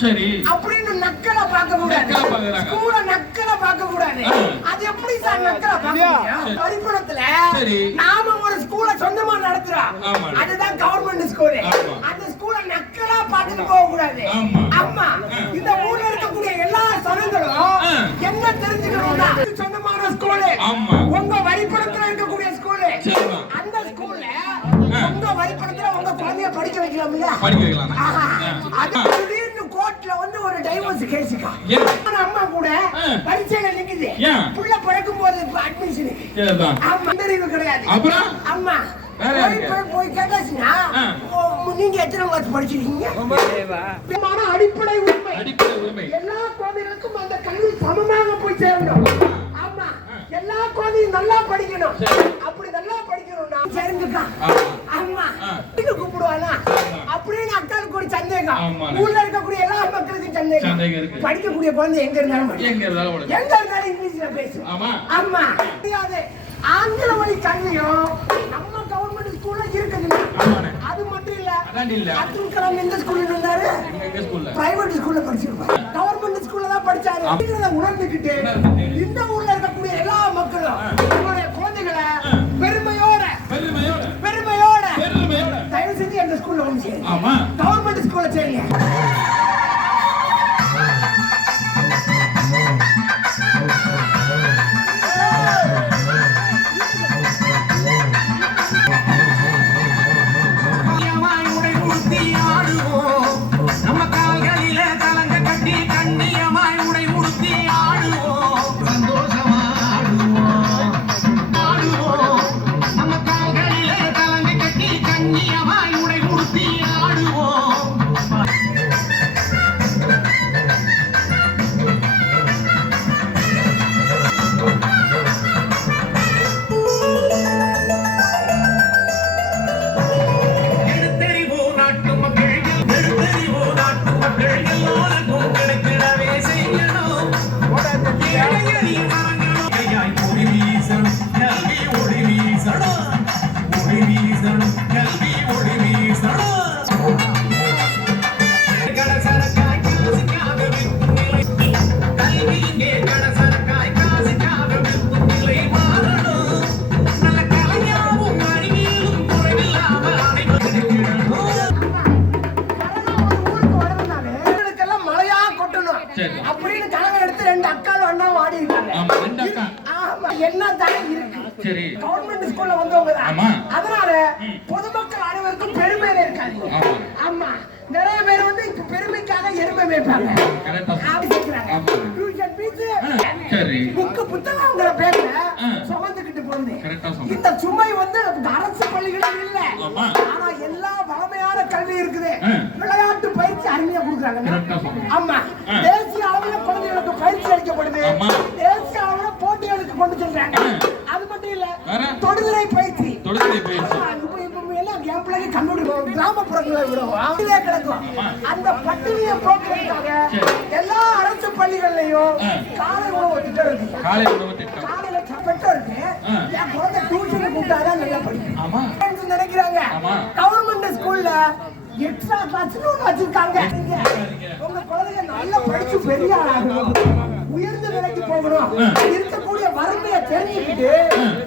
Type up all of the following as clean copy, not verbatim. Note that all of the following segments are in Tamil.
சரி அப்படின்னு நக்கல பார்க்க கூடாது. ஸ்கூல நக்கல பார்க்க கூடாது. அது எப்படி சார் நக்கல பார்க்க? பரிபுரத்துல நாம ஒரு ஸ்கூல சொந்தமா நடத்துறோம். அதுதான் கவர்மெண்ட் ஸ்கூல். அந்த ஸ்கூல நக்கலா பார்த்துட்டு போக கூடாது. அம்மா இந்த ஊர்ல இருக்கக்கூடிய எல்லா சனங்களும் என்ன தெரிஞ்சுக்கணும்னா சொந்தமான ஸ்கூல் உங்க வரிபுரத்துல இருக்கக்கூடிய ஸ்கூல். அந்த ஸ்கூல்ல உங்க வரிபுரத்துல உங்க குழந்தைய படிக்க வைக்கலாம்ல? படிக்க வைக்கலாம். அது கோர்ட்ல வந்து ஒரு டைவர்ஸ் கேஸ்க்கா அம்மா கூட பரீட்சையில நிக்குது. புள்ள பிறக்கும் போது அட்மிஷன் அம்மா தெரிவு கிடையாது. அம்மா போய் கேட்டாச்சுன்னா நீங்க எத்தனை கிளாஸ் படிச்சிருக்கீங்க? அடிப்படை உரிமை. எல்லா குழந்தைகளுக்கும் அந்த கல்வி சமமாக போய் சேரணும். ஆமா எல்லா குழந்தையும் நல்லா படிக்கணும். அப்படி நல்லா படிக்கணும்னா சரிங்கக்கா அம்மா கூப்பிடுவானா அப்படின்னு அக்காளுக்கு ஒரு சந்தேகம். ஊர்ல இருக்கக்கூடிய எல்லா மக்களுக்கும் சந்தேகம். படிக்கக்கூடிய குழந்தை எங்க இருந்தாலும் இங்கிலீஷ்ல பேசும். அம்மா தெரியாது. ஆங்கில வழி கல்வியும் நம்ம கவர்மெண்ட் ஸ்கூல்ல இருக்குது. அது மட்டும் இல்ல அப்துல் கலாம் எந்த ஸ்கூல்ல இருந்தாரு? பிரைவேட் ஸ்கூல்ல படிச்சிருப்பாரு. கவர்மெண்ட் ஸ்கூல்ல தான் படிச்சாரு. இத உணர்ந்துக்கிட்டு இந்த ஊர்ல இருக்கக்கூடிய எல்லா மக்களும் உங்களுடைய குழந்தைகளை பெருமையோட தயவு செஞ்சு அந்த ஸ்கூல்ல வந்து சேருங்க. கவர்மெண்ட் ஸ்கூல்ல சேருங்க. அப்படின்னு கனவு எடுத்து ரெண்டு அக்காலும் அண்ணா ஆடி இருக்காங்க. என்ன தானே இருக்கு கவர்மெண்ட் ஸ்கூல்ல வந்தவங்க. அதனால பொதுமக்கள் அனைவருக்கும் பெருமையில இருக்காங்க. ஆமா நிறைய பேர் வந்து பெருமைக்காக எருமை மேய்ப்பாங்க. புத்தகங்கிற பேர்ல சுமந்துக்கிட்டு போகுது. இந்த சுமை வந்து அரசு பள்ளிகளில் இல்ல. ஆனா எல்லா வளமையான கல்வி இருக்குது. விளையாட்டு பயிற்சி அருமையா கொடுக்குறாங்க. ஆமா தேசிய அளவுல குழந்தைகளுக்கு பயிற்சி அளிக்கப்படுது. தேசிய அளவுல போட்டிகளுக்கு கொண்டு செல்றாங்க. அது மட்டும் இல்ல தொடுதிரை பயிற்சி. என் பிள்ளைங்க கல்லூரி கிராமப்புறங்களை விடுவோம் கிடக்கும். அந்த பட்டினியை போக்குறதுக்காக எல்லா அரசு பள்ளிகள்லயும் காலை உணவு திட்டம் இருக்கு. காலையில பெற்றோருக்கு என் குழந்தை டியூஷன் கூப்பிட்டாதான் நல்லா படிக்கும் நினைக்கிறாங்க. கவர்மெண்ட் ஸ்கூல்ல எக்ஸ்ட்ரா கிளாஸ் வச்சிருக்காங்க. உங்க குழந்தைங்க நல்லா படிச்சு பெரிய ஆகணும், உயர்ந்த நிலைக்கு போகணும், இருக்கக்கூடிய அருமையை தெரிஞ்சுக்கிட்டு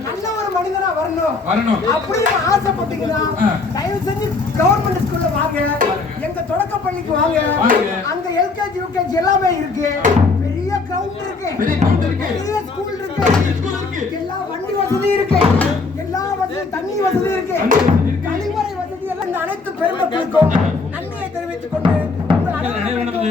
நல்ல ஒரு மனிதனா வரணும் அப்படின்னு ஆசைப்பட்டீங்கன்னா தயவு செஞ்சு கவர்மெண்ட் ஸ்கூல்ல வாங்க, எங்க தொடக்க பள்ளிக்கு வாங்க. அங்க எல்கேஜி யூகேஜி எல்லாமே இருக்கு, பெரிய கிரவுண்ட் இருக்கு, பெரிய ஸ்கூல் இருக்கு, எல்லா வண்டி வசதி இருக்கு, எல்லா வசதி தண்ணி வசதி இருக்கு, கழிவறை வசதி எல்லாம் இந்த அனைத்து பெருமக்களுக்கும் நன்றியை தெரிவித்துக் கொண்டு உங்கள் அனைவருக்கும்